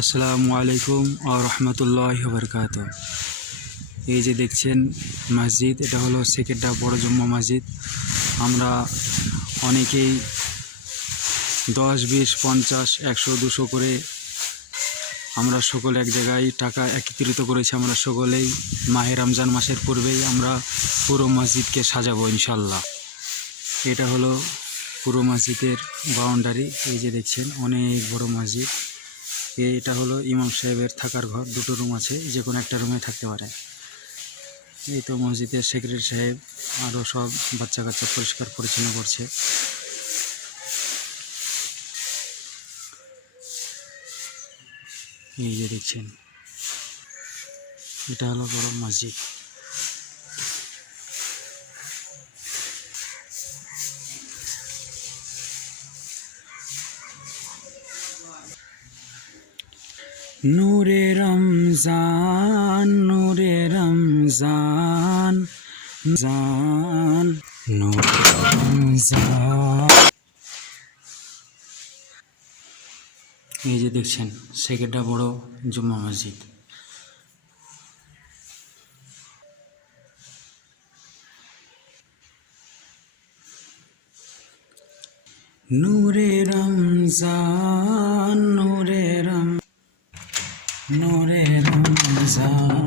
আসসালামু আলাইকুম ওয়া রাহমাতুল্লাহি ওয়া বারাকাতুহু। এই যে দেখছেন মসজিদ, এটা হলো সেকেন্ডটা বড় জুম্মা মসজিদ। আমরা অনেকেই 10, 20, 50, 100, 200 করে আমরা সকলে এক জায়গায় টাকা একত্রিত করেছি। আমরা সকলেই মাহে রমজান মাসের পূর্বেই আমরা পুরো মসজিদকে সাজাবো ইনশাল্লাহ। এটা হলো পুরো মসজিদের বাউন্ডারি। এই যে দেখছেন অনেক বড় মসজিদ। এটা হলো ইমাম সাহেবের থাকার ঘর, দুটো রুম আছে, যে কোনো একটা রুমে থাকতে পারে। এই তো মসজিদের সেক্রেটারি সাহেব আরও সব বাচ্চা কাচ্চা পরিষ্কার পরিচ্ছন্ন করছে। এই যে দেখছেন এটা হলো বড় মসজিদ। নূরে রমজান, নূরে রমজান, জান নূরে রমজান। এই যে দেখছেন সেকেন্ডটা বড় জুম্মা মসজিদ। নূরে রমজান, নূরে নূরে রমজান,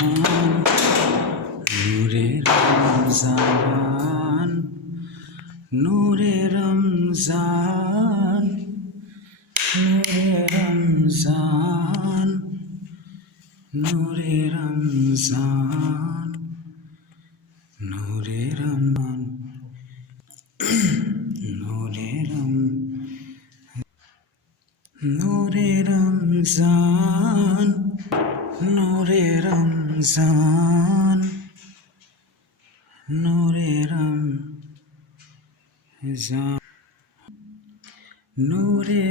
নূরে রমজান, নূরে রমজান, নূরে রমজান, নূরে রমজান, নূরে রমজান, নূরে নূরে রমজান, নূরে রমজান, নূরে রমজান, নূরে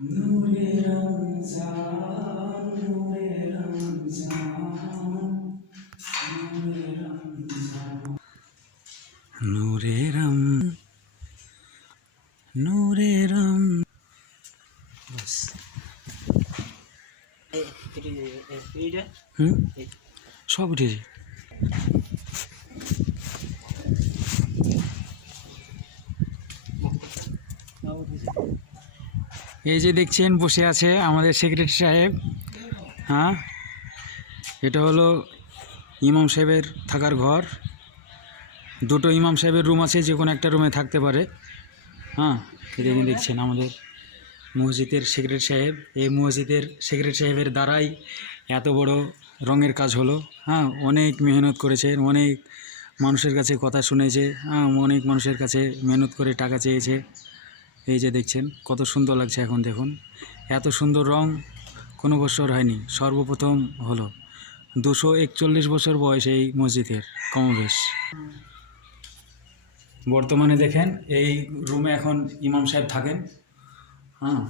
নূরে রমজান, নূরে রমজান, নূরে রমজান, নূরে নূরে বাস। সব উঠেছে। এই যে দেখছেন বসে আছে আমাদের সেক্রেটারি সাহেব। হ্যাঁ, এটা হলো ইমাম সাহেবের থাকার ঘর। দুটো ইমাম সাহেবের রুম আছে, যে কোনো একটা রুমে থাকতে পারে। হ্যাঁ, এদিকে দেখছেন আমাদের মসজিদের সেক্রেটারি সাহেব। এই মসজিদের সেক্রেটারি সাহেবের দ্বারাই এত বড় রঙের কাজ হলো। হ্যাঁ, অনেক মেহনত করেছে, অনেক মানুষের কাছে কথা শুনেছে। হ্যাঁ, অনেক মানুষের কাছে মেহনত করে টাকা চেয়েছে। এই যে দেখছেন কত সুন্দর লাগছে। এখন দেখুন, এত সুন্দর রং কোনো বছর হয়নি, সর্বপ্রথম হলো। 241 বছর বয়স এই মসজিদের কমবেশ। বর্তমানে দেখেন এই রুমে এখন ইমাম সাহেব থাকেন। হ্যাঁ,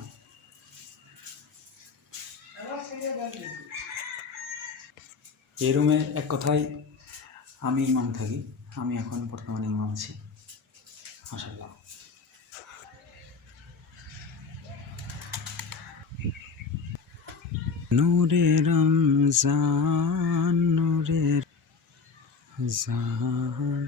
এই রুমে এক কথায় আমি ইমাম থাকি। আমি এখন বর্তমানে ইমাম আছি, মাশাআল্লাহ। নূরে রমজান, নূরে রমজান,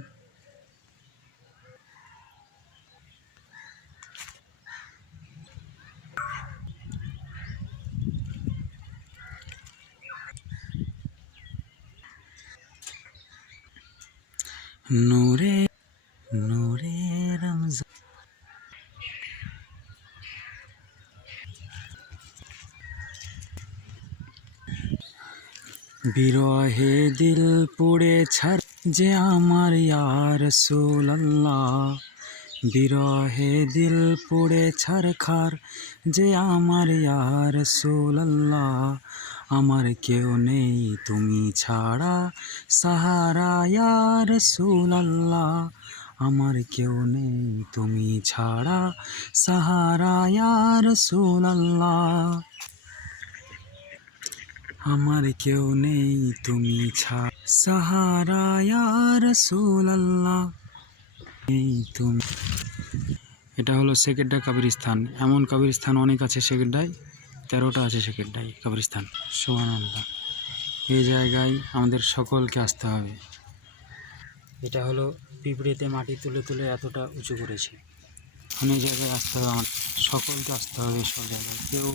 নূরে নূরে রমজান। বিরহে দিল পুড়ে ছাড় যে আমার ইয়া রাসূলুল্লাহ, বিরহে দিল পুড়ে ছারখার যে আমার ইয়া রাসূলুল্লাহ। আমার কেউ নেই তুমি ছাড়া সাহারা ইয়া রাসূলুল্লাহ, আমার কেউ নেই তুমি ছাড়া সাহারা ইয়া রাসূলুল্লাহ, আমার কেউ নেই তুমি ছাড়া সাহারা ইয়া রাসূলুল্লাহ। এই তুমি। এটা হলো সেকেন্ডা কবরস্থান। এমন কবরস্থান অনেক আছে সেকেন্ডায়, 13টা আছে সেকেন্ডটাই কবরস্থান। সুবহানাল্লাহ। এই জায়গায় আমাদের সকলকে আসতে হবে। এটা হলো পিঁপড়েতে মাটি তুলে তুলে এতটা উঁচু করেছে। এখন এই জায়গায় আসতে হবে, আমার সকলকে আসতে হবে। সব জায়গায় কেউ